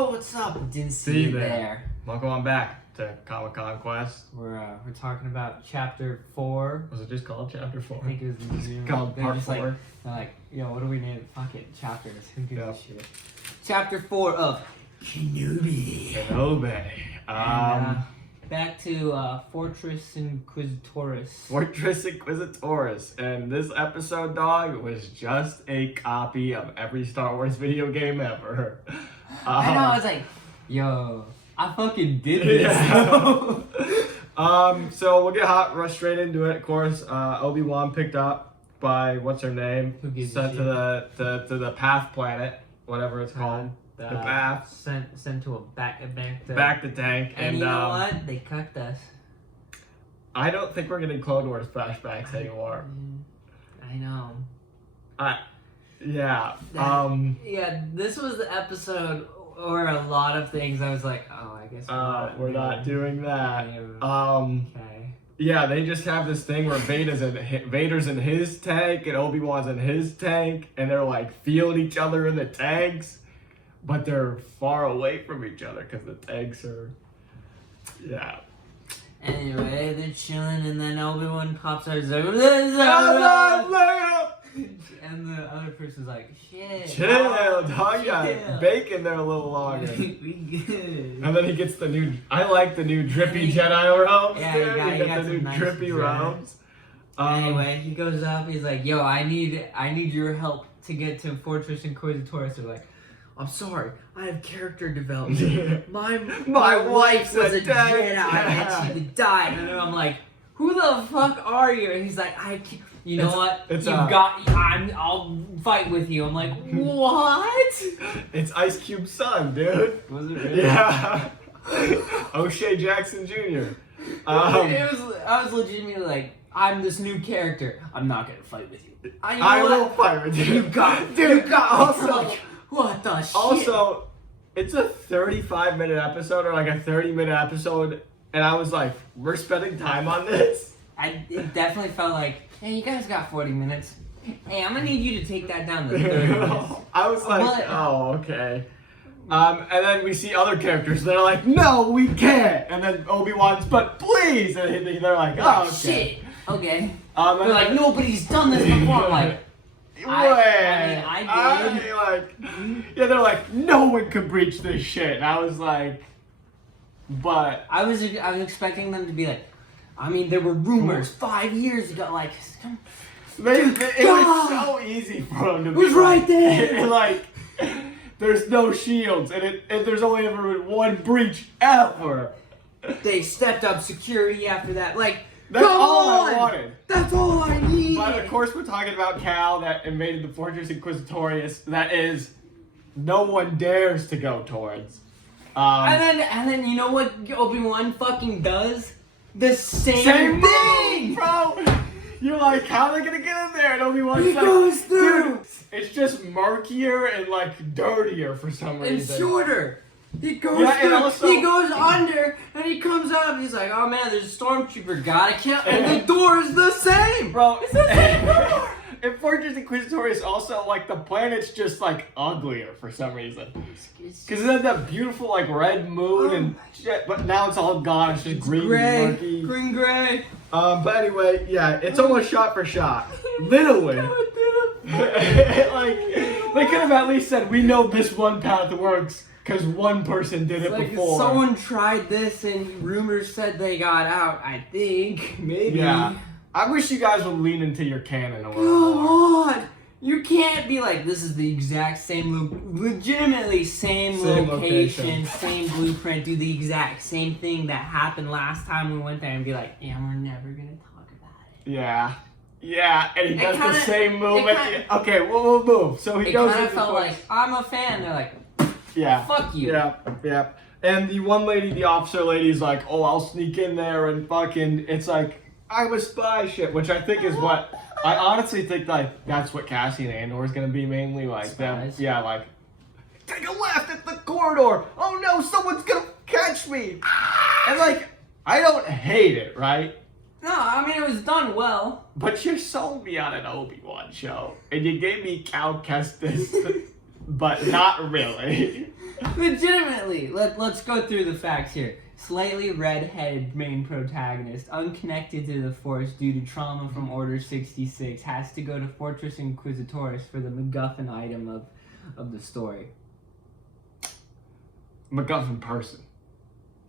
Oh, what's up? Didn't see you there. Welcome on back to Comic-Con Quest. We're talking about Chapter 4. Was it just called Chapter 4? I think it was called Part 4. They're like, yo, what do we name it? Fuck it, chapters. Who gives a shit? Chapter 4 of Kenobi. Back to Fortress Inquisitoris. Fortress Inquisitoris. And this episode, dog, was just a copy of every Star Wars video game ever. I know, I was like, yo, I fucking did this. Yeah. So we'll get right straight into it. Of course, Obi-Wan picked up by what's her name? Who gives sent to the Path planet, whatever it's called. The Path. Sent to a back to tank. And you know what? They cucked us. I don't think we're getting Clone Wars flashbacks anymore. I know. Yeah. Yeah, this was the episode where a lot of things I was like, oh, I guess we're not doing that. Okay. Yeah, they just have this thing where Vader's in his tank and Obi-Wan's in his tank, and they're like feeling each other in the tanks, but they're far away from each other because the tanks are. Yeah. Anyway, they're chilling, and then Obi-Wan pops out. He's like, and the other person's like, shit. Chill, dog. Yeah, bacon there a little longer. And then he gets the new. I like the new drippy Jedi robes. Yeah, he got the new nice drippy robes. Anyway, he goes up. He's like, yo, I need your help to get to Fortress Inquisitoris. They're like, I'm sorry, I have character development. My wife was a Jedi and she died. And I'm like, who the fuck are you? And he's like, you know what? I'll fight with you. I'm like, what? It's Ice Cube's son, dude. Was it really? Yeah. O'Shea Jackson Jr. I was legitimately like, I'm this new character. I'm not gonna fight with you. I will fight with you. You got also. What the shit? Also, it's a 35-minute episode or like a 30-minute episode, and I was like, we're spending time on this? It definitely felt like, hey, you guys got 40 minutes. Hey, I'm gonna need you to take that down to 30 minutes. I was like, oh, okay. And then we see other characters, they're like, no, we can't. And then Obi-Wan's, but please. And they're like, oh, okay. Shit. Okay. They're like, nobody's done this before. I'm like, I did. They're like, no one could breach this shit. And I was like, but I was expecting them to be like, I mean, there were rumors 5 years ago. Like, it was so easy for them to. It was right there. Like, there's no shields, and there's only ever been one breach ever. They stepped up security after that. Like. That's all I wanted. That's all I need. But of course, we're talking about Cal that invaded the Fortress Inquisitorius. That is, no one dares to go towards. And then you know what Obi-Wan fucking does? The same thing, bro. You're like, how are they gonna get in there? And Obi-Wan's like, goes through. Dude, it's just murkier and like dirtier for some reason. It's shorter. He goes through, he goes under, and he comes out, and he's like, oh man, there's a stormtrooper, gotta kill, and the door is the same! Bro, it's the same door! And Fortress Inquisitoris also, like, the planet's just, like, uglier for some reason. Because it had that beautiful, like, red moon and shit, but now it's all gone, it's just green and murky. Green-gray. But anyway, yeah, it's almost shot for shot. Literally. Like, they could have at least said, we know this one path works. Because one person did it before. Someone tried this and rumors said they got out, I think. Maybe. Yeah. I wish you guys would lean into your canon a little more. God! You can't be like, this is the exact same, legitimately same location, same blueprint, do the exact same thing that happened last time we went there and be like, yeah, we're never going to talk about it. Yeah. Yeah, and he does the same movement. Okay, we'll move. So he goes. It kind of felt like, I'm a fan. They're like, yeah. Fuck you. Yeah. And the one lady, the officer lady's like, oh, I'll sneak in there and fucking, it's like, I'm a spy shit, which I think is what, I honestly think like, that's what Cassian Andor is going to be mainly like. Them, yeah, like, take a left at the corridor. Oh no, someone's going to catch me. And like, I don't hate it, right? No, I mean, it was done well. But you sold me on an Obi-Wan show, and you gave me Cal Kestis but not really. Legitimately, let's go through the facts here. Slightly red-headed main protagonist, unconnected to the Force due to trauma from Order 66, has to go to Fortress Inquisitoris for the MacGuffin item of the story. MacGuffin person.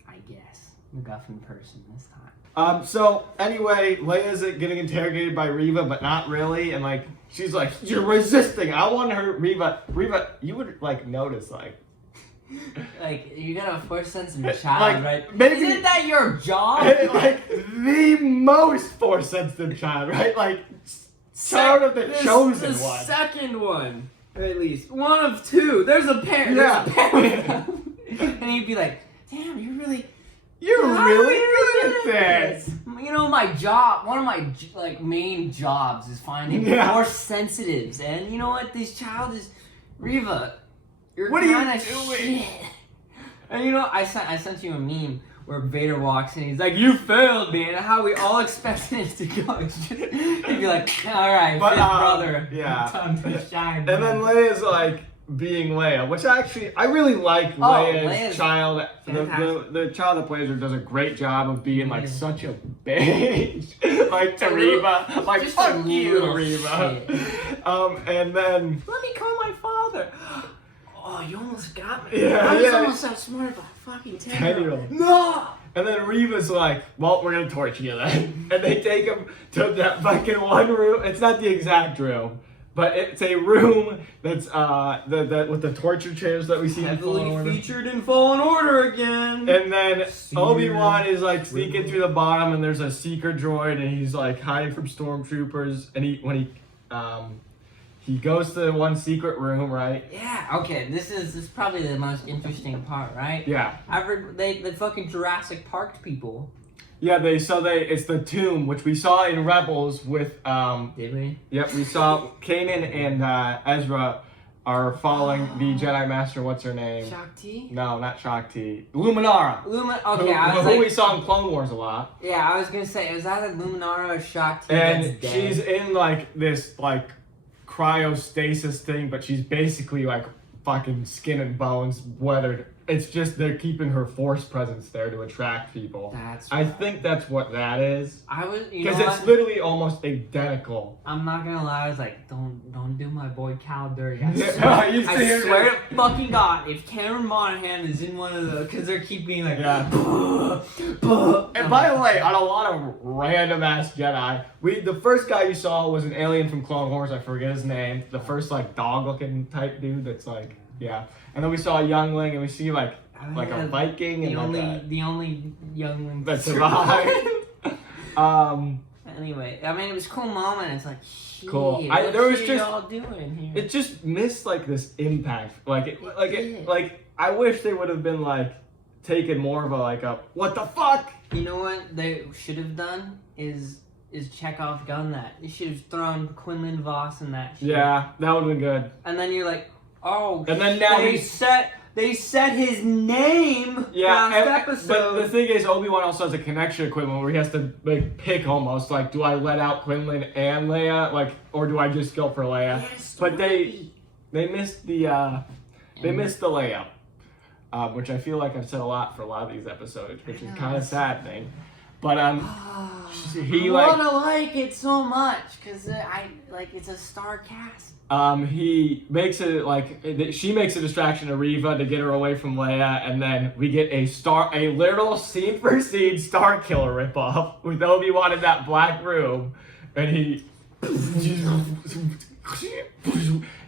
I guess. MacGuffin person this time. So anyway, Leia's getting interrogated by Reva, but not really, and like she's like, "You're resisting." I want her, Reva, you would like notice like you got a Force sensitive child, like, right? maybe, Isn't that your job? like the most Force sensitive child, right? Like child of the chosen the one. Second one, at least one of two. There's a pair. Yeah. There's a pair. And you'd be like, "Damn, you're really good at this." You know, my job, one of my main jobs is finding Force sensitives, and you know what? This child is Reva. You're what are you kinda doing? shit. And you know, I sent you a meme where Vader walks in, he's like, "You failed me," and how we all expected it to go. He'd be like, "All right, But, fifth brother, yeah. time to shine." And then Leia's like being Leia, which I really like Leia's child. The child that plays her does a great job of being like such a bitch, like to Reva, like fuck you, Reva. And then let me call my father. Oh, you almost got me. Yeah, I was almost outsmarted by a fucking 10-year-old. No! And then Reva's like, "Well, we're gonna torture you then." And they take him to that fucking one room. It's not the exact room, but it's a room that's with the torture chairs that we see in Fallen Order. Featured in Fallen Order again. And then Obi-Wan is like sneaking through the bottom, and there's a seeker droid, and he's like hiding from stormtroopers. And when he goes to one secret room, right? Yeah. Okay. This is probably the most interesting part, right? Yeah. I've heard they fucking Jurassic Parked people. Yeah. It's the tomb, which we saw in Rebels with Did we? Yep, we saw Kanan and Ezra are following the Jedi Master. What's her name? Shakti? No, not Shakti. Luminara. Okay, who we saw in Clone Wars a lot. Yeah, I was gonna say, is that a Luminara or Shakti? And that's dead? she's in like this like cryostasis thing, but she's basically like fucking skin and bones, weathered. It's just they're keeping her Force presence there to attract people. I think that's what that is. Because it's literally almost identical. I'm not gonna lie, I was like, don't do my boy Cal dirty. I swear to fucking God, if Cameron Monaghan is in one of the, because they keep being like, And by the way, on a lot of random ass Jedi, the first guy you saw was an alien from Clone Wars. I forget his name. The first like dog looking type dude. That's like And then we saw a youngling, and we see like a Viking, and the only youngling that survived. Anyway, I mean, it was a cool moment. It's like, shit, cool. What y'all doing here? It just missed like this impact. I wish they would have been like taken more of a what the fuck. You know what they should have done is Chekhov gun that. They should have thrown Quinlan Voss in that shit. Yeah, that would have been good. And then you're like, oh, and then now they said his name last episode. But the thing is, Obi-Wan also has a connection to Quinlan where he has to like pick almost like, do I let out Quinlan and Leia, or do I just go for Leia? But they missed the layup, which I feel like I've said a lot for a lot of these episodes, which is kind of sad thing. But I wanna like it so much because it's a star cast. He makes it she makes a distraction to Reva to get her away from Leia, and then we get a literal scene for scene Star Killer ripoff with Obi-Wan in that black room, and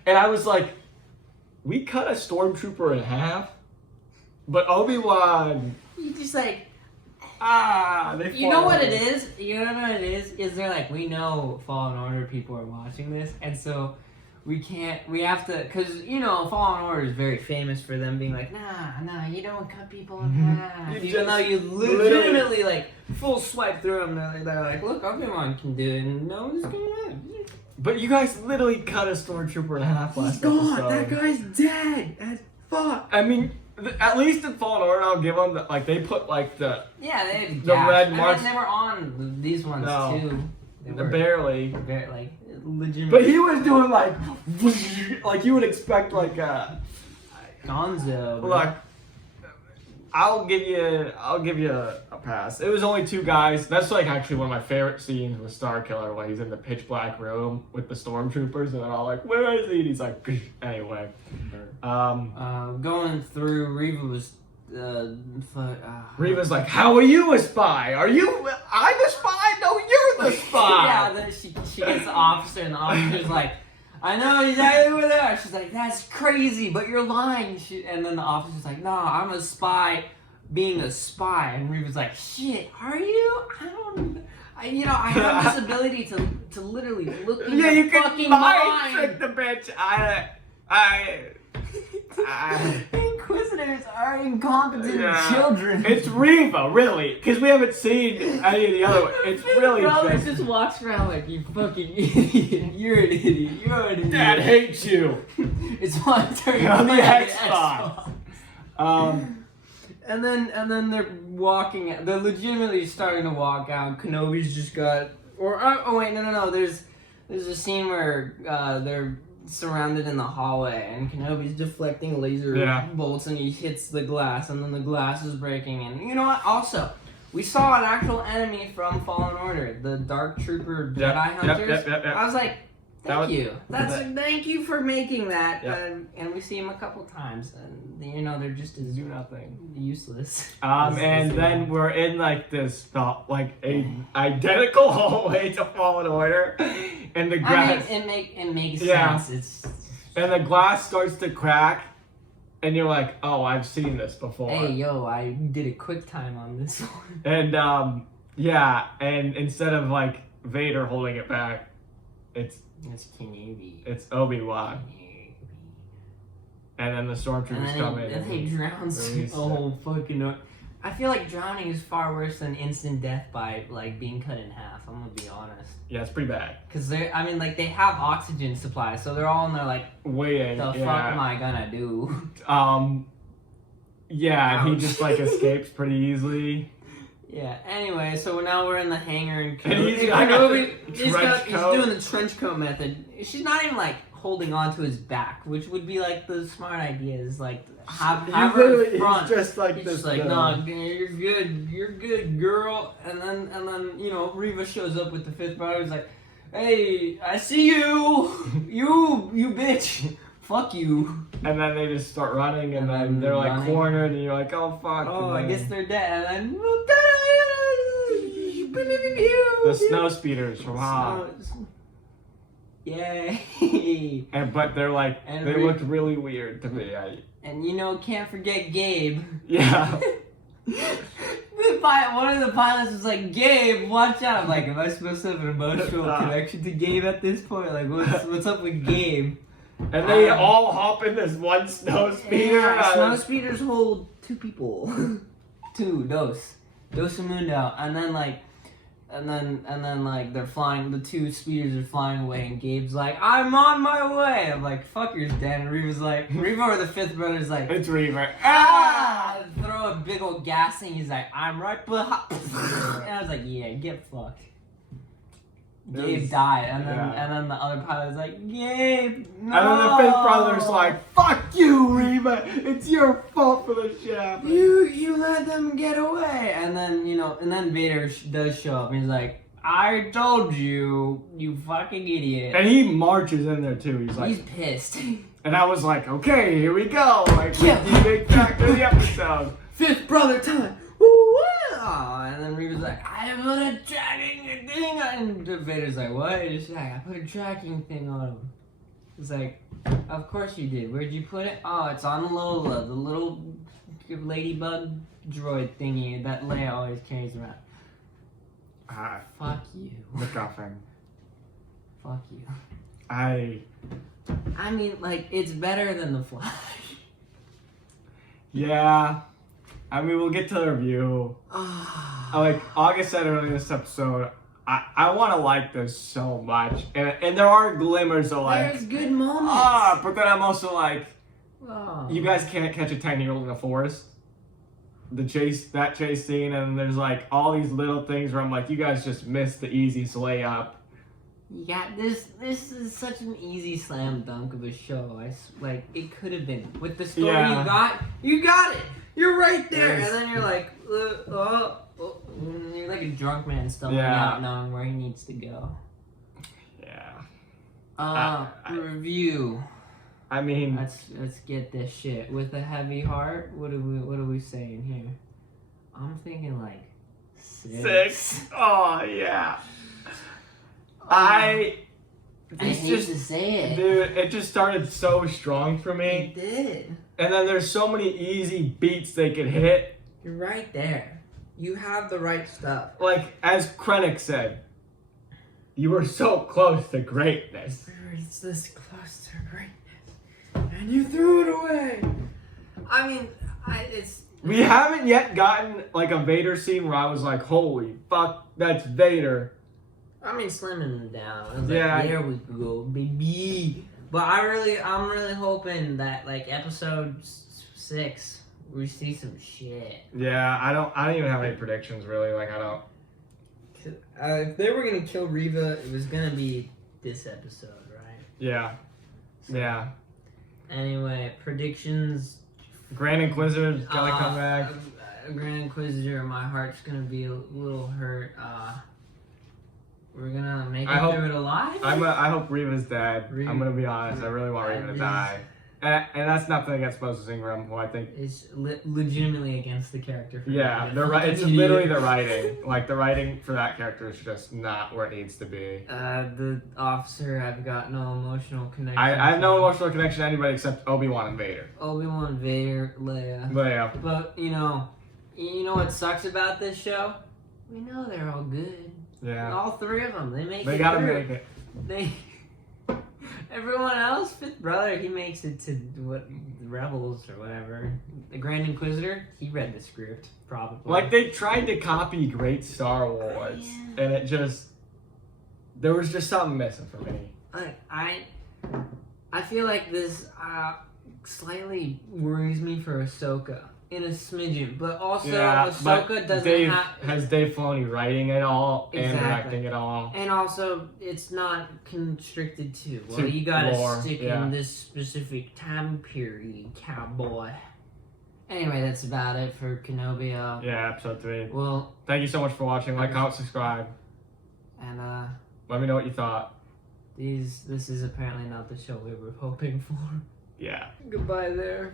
and I was like, we cut a stormtrooper in half, but Obi-Wan. You just like. They you know what it is? You know what it is? Is they're like, we know Fallen Order people are watching this, and so we have to, because, Fallen Order is very famous for them being like, nah, you don't cut people in half. Even though you legitimately, full swipe through them, they're like, look, Obi-Wan can do it, and no one's gonna win. But you guys literally cut a stormtrooper in half last episode. He's gone! That guy's dead! As fuck! I mean, at least in Fallen Order, I'll give them they put the red marks. they were on these ones too. They were. Barely. Very, like, legitimately. But he was doing like you would expect like Gonzo. Bro. Look, I'll give you a pass. It was only 2 guys. That's like actually one of my favorite scenes with Starkiller when he's in the pitch black room with the stormtroopers and they're all like, "Where is he?" And he's like, anyway. Going through, Reva was. Reva's like, "How are you a spy? I'm a spy? No, you're the spy." Yeah, then she gets the officer, and the officer's like, "I know exactly what they are." She's like, "That's crazy, but you're lying." And then the officer's like, "No, I'm a spy, being a spy." And Reva's like, "Shit, are you? I have this ability to literally look in you your can fucking mind mind." trick the bitch. Inquisitors are incompetent children. It's Reva, really, because we haven't seen any of the other ones. It's really Brothers just walks around like, "You fucking idiot. You're an idiot. You're an idiot. Dad hates you." It's one turn. I'm the Xbox. And then they're walking. They're legitimately starting to walk out. Kenobi's just got. Oh wait, no. There's a scene where they're surrounded in the hallway, and Kenobi's deflecting laser bolts, and he hits the glass, and then the glass is breaking. And you know what? Also, we saw an actual enemy from Fallen Order, the Dark Trooper Jedi Hunters. Yep. I was like, thank you for making that. And we see him a couple times, and they're just as useless. And then we're in like this identical hallway to Fallen Order, and the glass. I mean, it makes sense. And the glass starts to crack, and you're like, "Oh, I've seen this before." Hey, yo, I did a quick time on this one. And and instead of like Vader holding it back, it's Kenobi. It's Obi-Wan. And then the stormtroopers come in. And they drown the whole fucking. I feel like drowning is far worse than instant death by like being cut in half. I'm gonna be honest. Yeah, it's pretty bad. Cause they have oxygen supply, so they're all in there like waiting. The fuck am I gonna do? Yeah, he just like escapes pretty easily. Yeah. Anyway, so now we're in the hangar, and he's doing the trench coat method. She's not even like holding on to his back, which would be like the smart idea. Is like have her in front. He's just like he's this. Just like, "No, you're good, girl." And then Reva shows up with the 5th brother. He's like, "Hey, I see you, you bitch." Fuck you. And then they just start running, and then they're like cornered, and you're like, "Oh fuck." Oh, I guess they're dead. And then the snow speeders from Han. Yay! But they're like, they look really weird to me. And can't forget Gabe. Yeah. One of the pilots was like, "Gabe, watch out." I'm like, am I supposed to have an emotional connection to Gabe at this point? Like, what's up with Gabe? And they all hop in this one snow speeder. Yeah, snow speeders hold 2 people. 2 dos mundo, and then they're flying. The 2 speeders are flying away, and Gabe's like, "I'm on my way." I'm like, "Fuck, you're dead." And Reva or the 5th brother's like, "It's Reva." Throw a big old gas thing. He's like, "I'm right behind." And I was like, "Yeah, get fucked." Gabe died, and then the other pilot's like, "Gabe, no!" And then the 5th brother's like, "Fuck you, Reva! It's your fault for the shaft." You let them get away, and then Vader does show up, and he's like, "I told you, you fucking idiot!" And he marches in there too. He's pissed. And I was like, "Okay, here we go! Like, the big factor of the episode." 5th brother time. And then Reva's like, "I put a tracking thing on," and Vader's like, "What?" And she's like, "I put a tracking thing on him." It's like, "Of course you did. Where'd you put it?" "Oh, it's on the little ladybug droid thingy that Leia always carries around." Fuck you. MacGuffin. Fuck you. I mean, like, it's better than The Flash. Yeah. I mean, we'll get to the review. Like August said earlier in this episode, I want to like this so much, and there are glimmers of like. There's good moments. But then I'm also like, you guys can't catch a 10-year-old in the forest. that chase scene, and there's like all these little things where I'm like, you guys just missed the easiest layup. Yeah, this is such an easy slam dunk of a show. Like it could have been with the story you got it. You're right there, and then you're like, you're like a drunk man stumbling out, knowing where he needs to go. Yeah. Review. I mean, let's get this shit with a heavy heart. What are we saying here? I'm thinking like 6. Oh yeah. I hate to say it, dude. It just started so strong for me. It did. And then there's so many easy beats they could hit. You're right there. You have the right stuff. Like as Krennic said, you were so close to greatness. It's this close to greatness, and you threw it away. I mean, we haven't yet gotten like a Vader scene where I was like, holy fuck, that's Vader. I mean, slimming him down. I was like, there we go, baby. But I'm really hoping that like episode 6 we see some shit. Yeah, I don't even have any predictions really. Like I don't. If they were gonna kill Reva, it was gonna be this episode, right? Yeah. So, yeah. Anyway, predictions. Grand Inquisitor's gotta come back. Grand Inquisitor, my heart's gonna be a little hurt. We're gonna make it through it alive? I hope Reva's dead. I'm gonna be honest. I really want Reva to die. And that's nothing against Moses Ingram, who I think is legitimately against the character. They're right. It's literally the writing. Like the writing for that character is just not where it needs to be. The officer, I've got no emotional connection. I have no emotional connection to anybody except Obi-Wan and Vader. Obi-Wan, Vader, Leia. But you know what sucks about this show? We know they're all good. Yeah. All 3 of them, they gotta make it. Everyone else, Fifth Brother, he makes it to Rebels or whatever. The Grand Inquisitor, he read the script probably. Like they tried to copy great Star Wars, and it just there was just something missing for me. I feel like this slightly worries me for Ahsoka. In a smidgen, but also Ahsoka doesn't has Dave Filoni writing it all and directing it all, and also it's not constricted to you gotta stick in this specific time period, cowboy. Anyway, that's about it for Kenobi. Episode 3. Well, thank you so much for watching. Like, comment, subscribe, and let me know what you thought. This is apparently not the show we were hoping for. Yeah. Goodbye there.